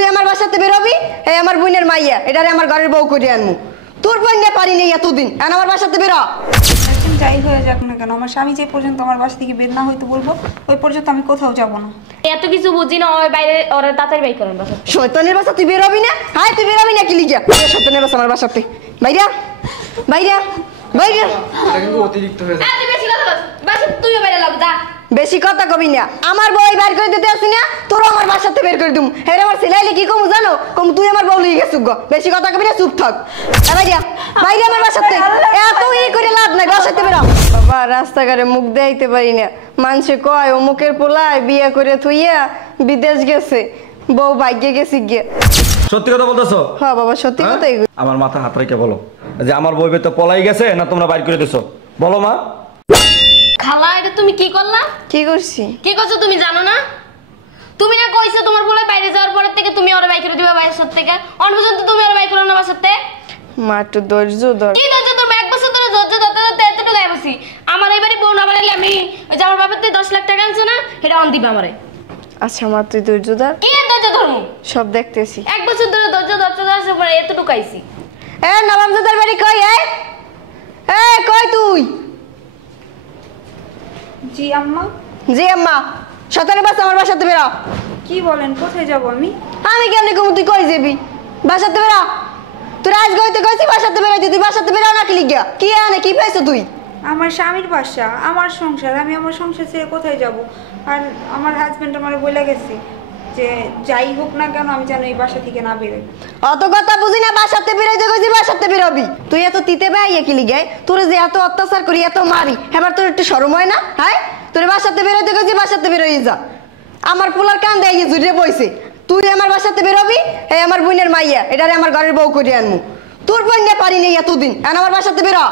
তুই আমার বাসাতে বেরোবি, এই আমার বোনের মাইয়া, এটারে আমার ঘরের বউ করে আনমু। তোর বোন নিয়ে পারি নেই এতদিন, এখন আমার বাসাতে বেরো। যাই হয়ে যাক না কেন, আমার স্বামী যে পর্যন্ত আমার বাসা থেকে বের না হইতে বলবো ওই পর্যন্ত আমি কোথাও যাব না। এত কিছু বুঝি না, ওই বাইরে ওরা তাড়াতাড়ি বাই করেন বাসা। শয়তানের বাসা তুই বেরোবি না? হাই তুই বেরোবি না কি লিগা? শয়তানের বাসা আমার বাসাতে। বাইরা বাইরা বাইরা। এটা কিন্তু অতিরিক্ত হয়ে যায়। তুই বেশি কথা বল, বাসা তুইও বাইরে লাগ যা। বেশি কথা কবি না, আমার বউ বের করে দিতে আসি না, তোর আমার বাসাতে বের করে দিম। হ্যাঁ আমার ছেলেইলে কি কমু জানো? কম তুই আমার বউ লিয়ে গেছুক গো। বেশি কথা কবি না, চুপ থাক। বাইরা বাইরা আমার বাসাতে। এত ই করে লাভ নাই, বাসাতে বেরো। বাবা রাস্তাঘাটে মুখ দেখাইতে পারি না, মানুষে কয় অমুকের পোলায় বিয়ে করে থুইয়া বিদেশ গেছে, বউ ভাগ্যে গেছি গিয়ে। সত্যি কথা বলতেছো? হ্যাঁ বাবা সত্যি কথাই। আমার মাথা হাত রেখে বলো যে আমার বউ তো পলাই গেছে না তোমরা বাইর করে দিছো? বলো মা। খালা এটা তুমি কি করলা? কি করছি? কি করছো তুমি জানো না? তুমি না কইছো তোমার বলে বাইরে যাওয়ার পর থেকে তুমি ওরে বাই করে দিবা বাসার থেকে, অন পর্যন্ত তুমি ওরে বাই করো না বাসার থেকে। মা একটু ধৈর্য ধর। কি ধৈর্য? তুমি এক বছর ধরে ধৈর্য ধরতে ধরতে এতটুকু লাই বসি। আমার এবারে বউ না বানাইলে আমি ওই যে আমার বাবার থেকে 10 লাখ টাকা আনছো না, এটা অন দিবা আমারে। আচ্ছা মা তুই ধৈর্য ধর। কি ধৈর্য ধরমু? সব দেখতেছি। এক বছর ধরে ধৈর্য ধরতে ধরতে পরে এতটুকু আইছি। এ নবাবজাদার বাড়ি কই? এ কই তুই? জি আম্মা। জি আম্মা। শয়তানের বাসা আমার বাসাতে বেরো। কি বলেন, কোথায় যাব আমি? আমি কেমনে কমু, তুই কই যাবি? বাসাতে বেরো। তুই আজ গইতে কইছি বাসাতে বেরোইতে, তুই বাসাতে বেরো না কি লিগা? কি আনে কি পাইছো তুই? আমার স্বামীর বাসা, আমার সংসার, আমি আমার সংসার ছেড়ে কোথায় যাব? আর আমার হাজবেন্ড আমারে বলে গেছে যে যাই হোক না কেন আমি যেন এই বাসা থেকে না বেরোই। অত কথা বুঝি না, বাসাতে বেরোইতে কইছি বাসাতে বেরোবি। তুই এত তিতে ভাইয়া কি লিগাই? তোরে যে এত অত্যাচার করি এত মারি, এবার তোর একটু শরম হয় না? হ্যাঁ তোর বাসাতে বেরোইতে কইছি বাসাতে বেরোই যা। আমার পোলার কান দেয় জুড়ে বইছে, তুই আমার বাসাতে বেরোবি, এই আমার বোনের মাইয়া, এটারে আমার ঘরের বউ করে আনমু। তোর বোন নিয়ে পারি নেই এতদিন, এখন আমার বাসাতে বেরো।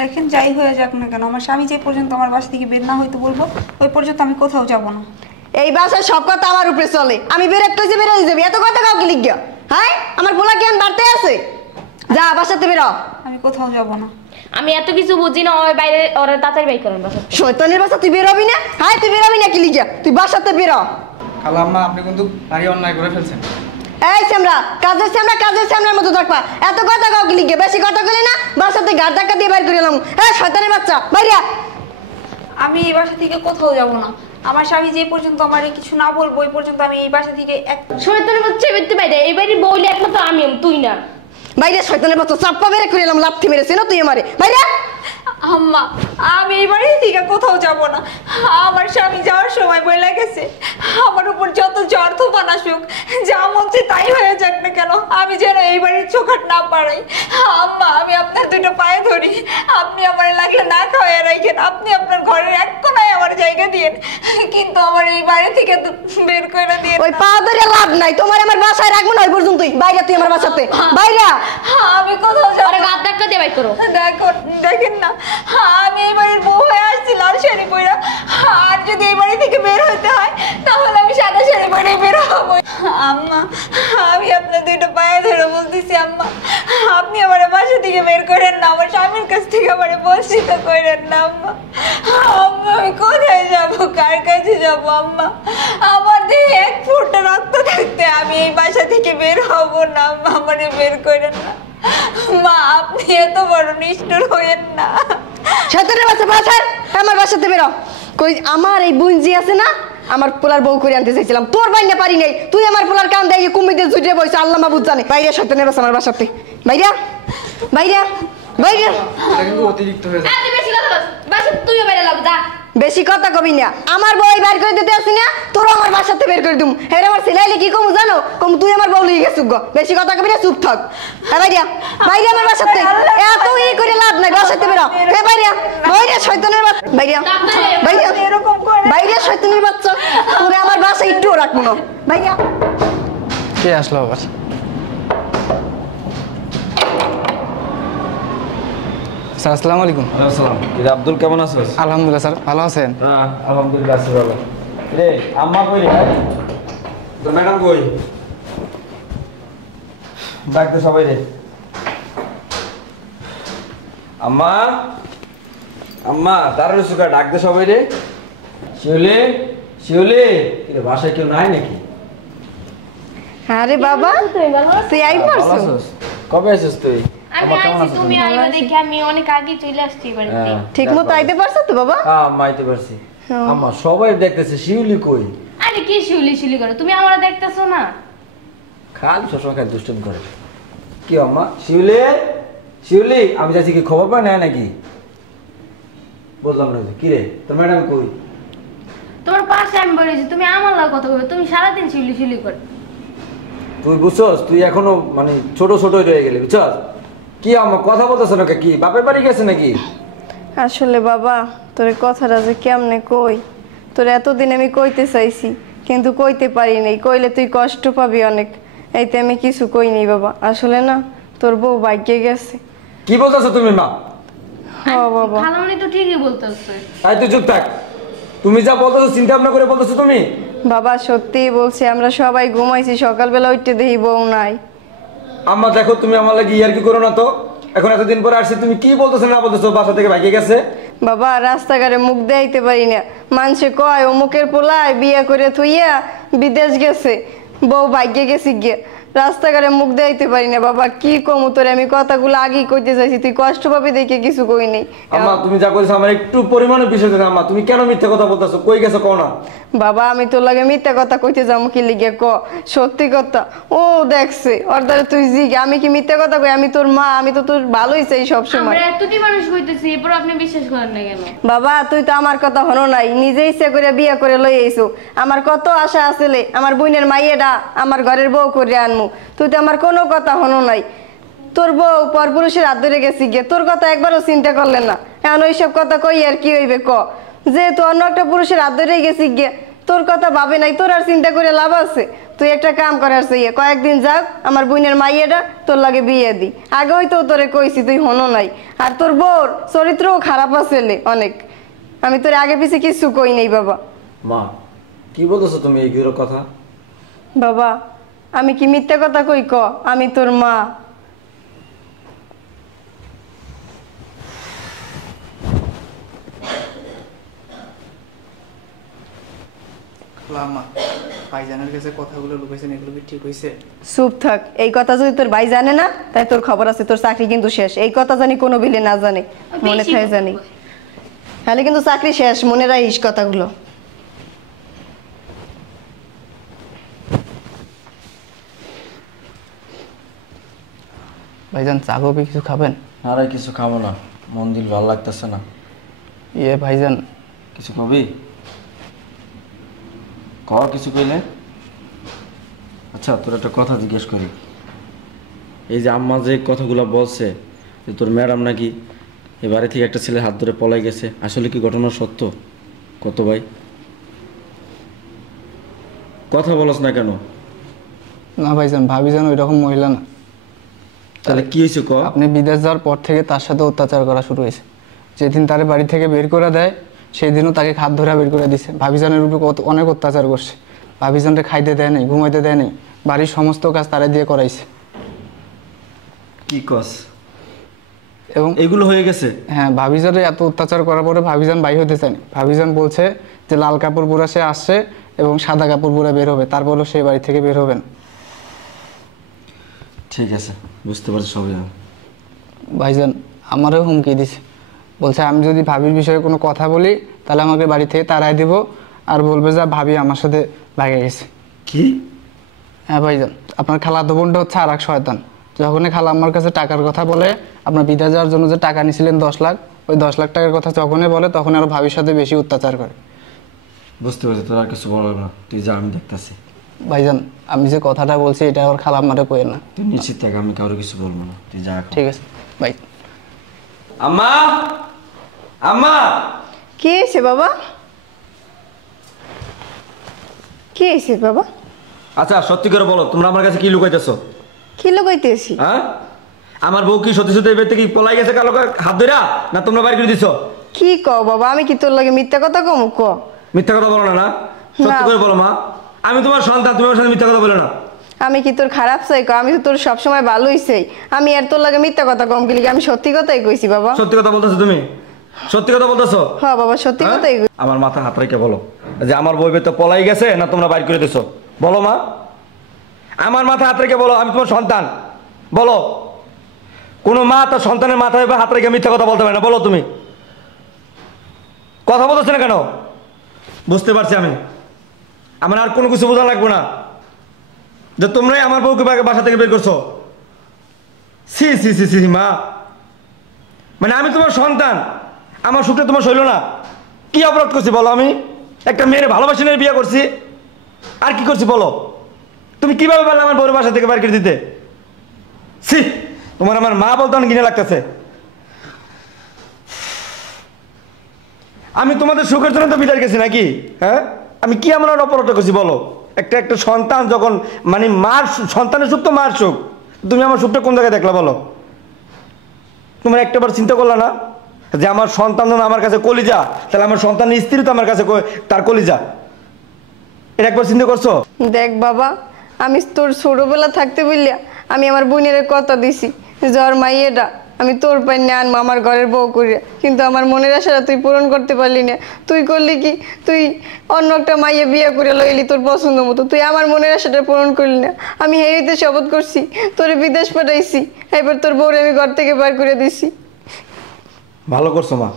দেখেন যাই হয়ে যাক না কেন, আমার স্বামী যে পর্যন্ত আমার বাসা থেকে বের না হইতে বলবো ওই পর্যন্ত আমি কোথাও যাব না। এই বাসায় সব কথা আমার উপরে চলে, আমি বের কইছি বেরোই যাবি, এত কথা কাউকে লিখিয়া? হ্যাঁ আমার পোলা জ্ঞান বাড়তে আছে, যা বাসাতে বেরো। আমি কোথাও যাব না। আমি এত কিছু বুঝি না, ওই বাইরে ওরা তাড়াতাড়ি বাই করেন বাসা। শয়তানের বাসা তুই বেরোবি না? হ্যাঁ তুই বেরোবি না কি লিখিয়া? তুই বাসাতে বেরো। খালা আম্মা আপনি কিন্তু ভারী অন্যায় করে ফেলছেন। এই শ্যামরা, কাজের শ্যামরার মতো থাকবা, এত কথা কাউকে লিখে। বেশি কথা বলে না, বাসাতে গাড় ধাক্কা দিয়ে বাইর করে এলাম। হ্যাঁ শয়তানের বাচ্চা বাইরা। আমি এই বাসা থেকে কোথাও যাব না। আমার স্বামী যে পর্যন্ত আমারে কিছু না বলবো ওই পর্যন্ত আমি এই বাসা থেকে শয়তানের বাচ্চা বেরতে বাইরে, এই বাড়ি বউলে একমাত্র আমি, তুই না। বাইরে শয়তানের বাচ্চা, চাপ্পা বের করে এলাম, লাথি মেরেছে না তুই আমারে। বাইরা। আম্মা আমি এই বাড়ি থেকে কোথাও যাব না। আমার স্বামী যাওয়ার সময় বলে গেছে আমার উপর যত জ্বর তুফান আসুক, যা মন চায় তাই হয়ে যাক না কেন, আমি যেন এই বাড়ির চোখাট না পাড়াই। আম্মা আমি আপনার দুটো পায়ে ধরি, আপনি আমার লাগলে না খাওয়াই রাখেন, আপনি আপনার ঘরের এক কোনায় আমার জায়গা দিয়েন, কিন্তু আমার এই বাড়ি থেকে বের করে দিয়ে। ওই পা ধরে লাভ নাই, তোমার আমার বাসায় রাখবো না ওই পর্যন্তই। বাইরে তুই আমার বাসাতে বাইরা। আমি কোথাও যাব আরে না। গাদ ধাক্কা দিয়ে বাই করো। দেখেন না আমি এই বাড়ির বউ হয়ে আসছি লাল শাড়ি পরে, আর যদি এই বাড়ি থেকে বের হইতে হয় তাহলে আমি সাদা শাড়ি পরে বের হবো। আম্মা আমি আপনার দুইটা পায়ে ধরে বলতেছি আম্মা আপনি আমার বাসা থেকে বের করেন না, আমার স্বামীর কাছ থেকে আমার বঞ্চিত করেন না আম্মা। আম্মা আমি কোথায় যাব, কার কাছে যাব আম্মা? আমার দেহে এক ফোঁটা রক্ত থাকতে আমি এই বাসা থেকে বের হব না আম্মা, আমারে বের করেন না মা, আপনি এত বড় নিষ্ঠুর হয়েন না। শয়তানের বাচ্চা বাসার আমার বাসাতে বেরো। কই আমার এই বুঞ্জি আছে না, আমার পোলার বউ করে আনতে চাইছিলাম, তোর বাইনা পারি নাই। তুই আমার পোলার কান দেয় কুমিদের জুটে বইছে, আল্লাহ মাহবুব জানে। বাইরে শয়তানের বাচ্চা আমার বাসাতে বাইরা বাইরা বাইরা। এটা কিন্তু অতিরিক্ত হয়ে যায়। তুই বেশি কথা বল, বাসা তুইও বাইরে লাগ যা। বেশি কথা কবি না, আমার বউ বের করে দিতে আসি না, তোর আমার বাসাতে বের করে দিম। হ্যাঁ আমার ছেলেইলে কি কমু জানো? কম তুই আমার বউ লিয়ে গেছুক গো। বেশি কথা কবি না, চুপ থাক। হ্যাঁ বাইরা বাইরে আমার বাসাতে, এত ই করে লাভ নাই, বাসাতে বেরো। হ্যাঁ বাইরা বাইরা শয়তানের বাচ্চা বাইরা বাইরা এরকম করে বাইরে শয়তানের বাচ্চা, তোরে আমার বাসা একটু রাখবো না। বাইরা। কে আসলো আবার? স্যার আসসালামু আলাইকুম। আসসালাম। আব্দুল কেমন আছিস? আলহামদুলিল্লাহ স্যার, ভালো আছেন? হ্যাঁ আলহামদুলিল্লাহ আছি ভালো। রে আম্মা কই রে? তো ম্যাডাম কই? ডাকতে সবাই রে। আম্মা আম্মা দাঁড়ানো সুকা ডাকতে সবাই রে। শিউলি শিউলি, বাসায় কেউ নাই নাকি? আরে বাবা তুই আই ভালো পারছো আছিস? কবে আসিস তুই? আমি আমার কেমন আইছি আছিস তুমি তুই? আইবা দেখে আমি অনেক আগে চলে আসছি বাড়িতে। হ্যাঁ, ঠিক মতো আইতে পারছো তো বাবা হ্যাঁ, মাইতে পারছি। আম্মা সবাই দেখতেছে শিউলি কই? আরে কি শিউলি করে তুমি আমারে দেখতেছো না? খালি সবসময় খালি দুষ্টুমি করে। কি আম্মা? শিউলি? শিউলি, আমি যাচ্ছি কি খবর পাই না নাকি? বললাম না যে, কি রে তোর ম্যাডাম কই? তোমার পাশে আমি বলেছি তুমি আমার লাগে কথা বলবে, তুমি সারাদিন শিউলি করে। তুই বুঝছস তুই এখনো মানে ছোট ছোট রয়ে গেলি বুঝছস? কি আম্মা কথা বলতেছ না কি? বাপের বাড়ি গেছে নাকি? আসলে বাবা তোর কথাটা যে কেমনে কই, তোর এতদিন আমি কইতে চাইছি কিন্তু কইতে পারি নাই, কইলে তুই কষ্ট পাবি অনেক, এইতে আমি কিছু কই নাই বাবা। আসলে না তোর বউ ভাগ্যে গেছে। কি বলতেছো তুমি মা? ও বাবা খালামণি তো ঠিকই বলতেছে। তাই তুই চুপ থাক। তুমি যা বলতেছো চিন্তা ভাবনা করে বলতেছো তুমি। বাবা সত্যিই বলছি, আমরা সবাই ঘুমাইছি, সকালবেলা উঠতে দেখি বউ নাই। আম্মা দেখো তুমি আমার লাগি ইয়ার কি করো না তো। এখন এতদিন পরে আসছে তুমি কি বলতেছো না বলতেছো? বাসা থেকে ভাগে গেছে। বাবা রাস্তাঘাটে মুখ দেখাইতে পারি না, মানুষে কয় অমুকের পোলায় বিয়ে করে থইয়া বিদেশ গেছে, বউ ভাগ্যে গেছি গিয়ে। রাস্তাঘাটে মুখ দেখাইতে পারি না বাবা, কি কমু তোরে আমি কথাগুলো আগেই কইতে চাইছি, তুই কষ্ট পাবি দেখে কিছু কই নেই। আম্মা তুমি যা কইছো আমার একটু পরিমাণে বিষয় দেন। আম্মা তুমি কেন মিথ্যা কথা বলতেছো? কই গেছো কও না? বাবা আমি তোর লাগে মিথ্যা কথা কইতে যাবো কি লিগে ক? সত্যি কথা ও দেখছে ওর দ্বারা তুই জিগ, আমি কি মিথ্যা কথা কই? আমি তোর মা, আমি তো তোর ভালোই চাই সবসময়। আমরা এতটি মানুষ হইতেছি এরপর আপনি বিশ্বাস করেন না কেন? বাবা তুই তো আমার কথা হনো নাই, নিজে ইচ্ছা করে বিয়ে করে লই আইছো। আমার কত আশা আসলে আমার বোনের মাইয়েটা আমার ঘরের বউ করে আনমু, তুই তো আমার কোনো কথা হনো নাই। তোর বউ পরপুরুষের হাত ধরে গেছি গিয়ে, তোর কথা একবারও চিন্তা করলেন না। এখন ওইসব কথা কই আর কি হইবে ক? যেহেতু অন্য একটা পুরুষের হাত ধরে গেছি গিয়ে, তোর কথা ভাবে নাই, তোর আর চিন্তা করে লাভ আছে? তুই একটা কাম করার চাইয়ে কয়েকদিন যাক আমার বোনের মাইয়েটা তোর লাগে বিয়ে দি। আগে হয়তো তোরে কইছি তুই হনো নাই। আর তোর বউর চরিত্রও খারাপ আছে অনেক, আমি তোর আগে পিছে কিছু কই নেই বাবা। মা কি বলতেছো তুমি এইগুলো কথা? বাবা আমি কি মিথ্যা কথা কই ক? আমি তোর মা। আম্মা ভাইজানের কাছে কথাগুলো লুকাইছেন, এগুলো কি ঠিক হইছে? চুপ থাক, এই কথা যদি তোর ভাই জানে না তাই তোর খবর আছে, তোর চাকরি কিন্তু শেষ। এই কথা জানি কোনো বিলে না জানে, মনে বেশি থাকে জানি, তাহলে কিন্তু চাকরি শেষ, মনে রাখিস কথাগুলো। ভাইজান চা কফি কিছু খাবেন? আর কিছু খাবো না, মন দিল ভালো লাগতেছে না। ভাইজান কিছু খাবি? কর কিছু কইলে। আচ্ছা তোর একটা কথা জিজ্ঞেস করি, এই যে আম্মা যে কথাগুলো বলছে যে তোর ম্যাডাম নাকি এ বাড়ি থেকে একটা ছেলে হাত ধরে পলাই গেছে, আসলে কি ঘটনা সত্য? কত ভাই কথা বলস না কেন? না ভাইজান, ভাবিজান ওই রকম মহিলা না। তাহলে কি হয়েছে ক? আপনি বিদেশ যাওয়ার পর থেকে তার সাথে অত্যাচার করা শুরু হয়েছে। যেদিন তার বাড়ি থেকে বের করে দেয় সেই দিনও তাকে হাত ধরে বের করে দিছে। ভাবিজানের উপরে অনেক অত্যাচার করছে। ভাবিজানকে খাইতে দেয় নাই, ঘুমাইতে দেয় নাই, বাড়ির সমস্ত কাজ তারা দিয়ে করাইছে। কি কস? এবং এগুলো হয়ে গেছে? হ্যাঁ, ভাবিজানে এত অত্যাচার করার পরে ভাবিজান বাই হতে চায়নি। ভাবিজান বলছে যে লাল কাপড় পরে সে আসছে এবং সাদা কাপড় পরে বের হবে, তারপরও সেই বাড়ি থেকে বের হবেন। ঠিক আছে, বুঝতে পারছি সবই। ভাইজান আমারও হুমকি দিছে, বলছে আমি যদি ভাবির বিষয়ে কোনো কথা বলি তাহলে আমাকে বাড়ি থেকে তাড়াই দিব, আর বলবে যে ভাবি আমার সাথে ভাগে গেছে। কি? হ্যাঁ ভাইজান, আপনার খালাতো বোনটা হচ্ছে আর এক শয়তান। যখনই খালা আমার কাছে টাকার কথা বলে, আপনার বিদেশ যাওয়ার জন্য যে টাকা নিয়েছিলেন 10 লাখ, ওই 10 লাখ টাকার কথা যখনই বলে তখন আরো ভাবির সাথে বেশি অত্যাচার করে। বুঝতে পারছি, তোর আর কিছু বলার না, তুই যা, আমি দেখতেছি। ভাইজান আমি যে কথাটা বলছি এটা ওর খালা আমারে কয়ে না। তুই নিশ্চিত থাক, আমি কারো কিছু বলবো না, তুই যা এখন। ঠিক আছে ভাই। আম্মা, আম্মা, কি হয়েছে বাবা? কি হয়েছে বাবা? আচ্ছা সত্যি করে বলো, তোমরা আমার কাছে কি লুকাইতেছো? কি লুকাইতেছি? হ্যাঁ, আমার বউ কি সত্যি সত্যি এবার থেকে পলাই গেছে কালো হাত ধরা, না তোমরা বাইরে করে দিছো? কি কও বাবা, আমি কি তোর লাগে মিথ্যা কথা কম ক? মিথ্যা কথা বলো না, না সত্যি করে বলো মা। আমি তোমার সন্তান, তুমি আমার সাথে মিথ্যা কথা বলো না। আমি কি তোর খারাপ চাই ক? আমি তো তোর সবসময় ভালোই চাই, আমি আর তোর লাগে মিথ্যা কথা কম গেলি? আমি সত্যি কথাই কইছি বাবা। সত্যি কথা বলতেছো তুমি? সত্যি কথা বলতেছো? হ্যাঁ বাবা সত্যি হ্যাঁ? কথাই কইছি। আমার মাথা হাত রেখে বলো যে আমার বউ তো পলাই গেছে না তোমরা বাইর করে দিছো? বলো মা। আমার মাথায় হাত রেখে বলো আমি তোমার সন্তান। বলো, কোনো মা তার সন্তানের মাথায় হাত রেখে মিথ্যা কথা বলতে পারে না। বলো, তুমি কথা বলতেছ না কেন? বুঝতে পারছি আমি, আমার আর কোনো কিছু বোঝা লাগবে না যে তোমরাই আমার বউকে বাসা থেকে বের করছো। সি সি সি সি মা, মানে আমি তোমার সন্তান, আমার সুখটা তোমার সইল না? কি অপরাধ করছি বলো? আমি একটা মেয়ের ভালোবাসি নিয়ে বিয়ে করছি, আর কি করছি বলো? তুমি কিভাবে পারলে আমার বউর বাসা থেকে বের করে দিতে? সি, তোমার আমার মা বলতে অনেক ঘৃণা লাগতেছে। আমি তোমাদের সুখের জন্য তো বিদায় গেছি নাকি? হ্যাঁ, আমি কি এমন অপরাধটা করছি বলো? একটা একটা সন্তান যখন, মানে মার সন্তানের সুখ তো মার সুখ, তুমি আমার সুখটা কোন জায়গায় দেখলা বলো? তোমার একটাবার চিন্তা করলা না যে আমার সন্তান যখন আমার কাছে কলিজা, তাহলে আমার সন্তানের স্ত্রী তো আমার কাছে তার কলিজা? এটা একবার চিন্তা করছো? দেখ বাবা, আমি তোর ছোটবেলা থাকতে বললিয়া আমি আমার বোনের কথা দিছি যে ওর মাইয়েটা আমি তোর পাই না আনবো আমার ঘরের বউ করিয়া, কিন্তু আমার মনের আশাটা তুই পূরণ করতে পারলি না। তুই করলি কি, তুই অন্য একটা মাইয়ে বিয়ে করে লইলি তোর পছন্দ মতো, তুই আমার মনের আশাটা পূরণ করলি না। আমি হেরিতে শপথ করছি, তোরে বিদেশ পাঠাইছি, এবার তোর বউরে আমি ঘর থেকে বার করে দিছি। ভালো করছো মা,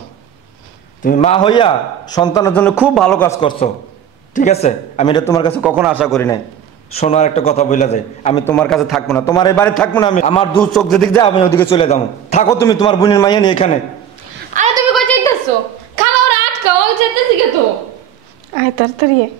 তুমি মা হইয়া সন্তানের জন্য খুব ভালো কাজ করছো। ঠিক আছে, আমি এটা তোমার কাছে কখনো আশা করি নাই। শোনো, আর একটা কথা বলে যায়, আমি তোমার কাছে থাকবো না, তোমার এই বাড়ি থাকবো না। আমি আমার দু চোখ যেদিকে যায় আমি ওদিকে চলে যাবো। থাকো তুমি তোমার বোনের মাইয়া নিয়ে এখানে। আরে তুমি কই যাইতেছো? খালা ওরা আটকাও, ও যেতেছি কে তো? আয় তাড়াতাড়ি আয়।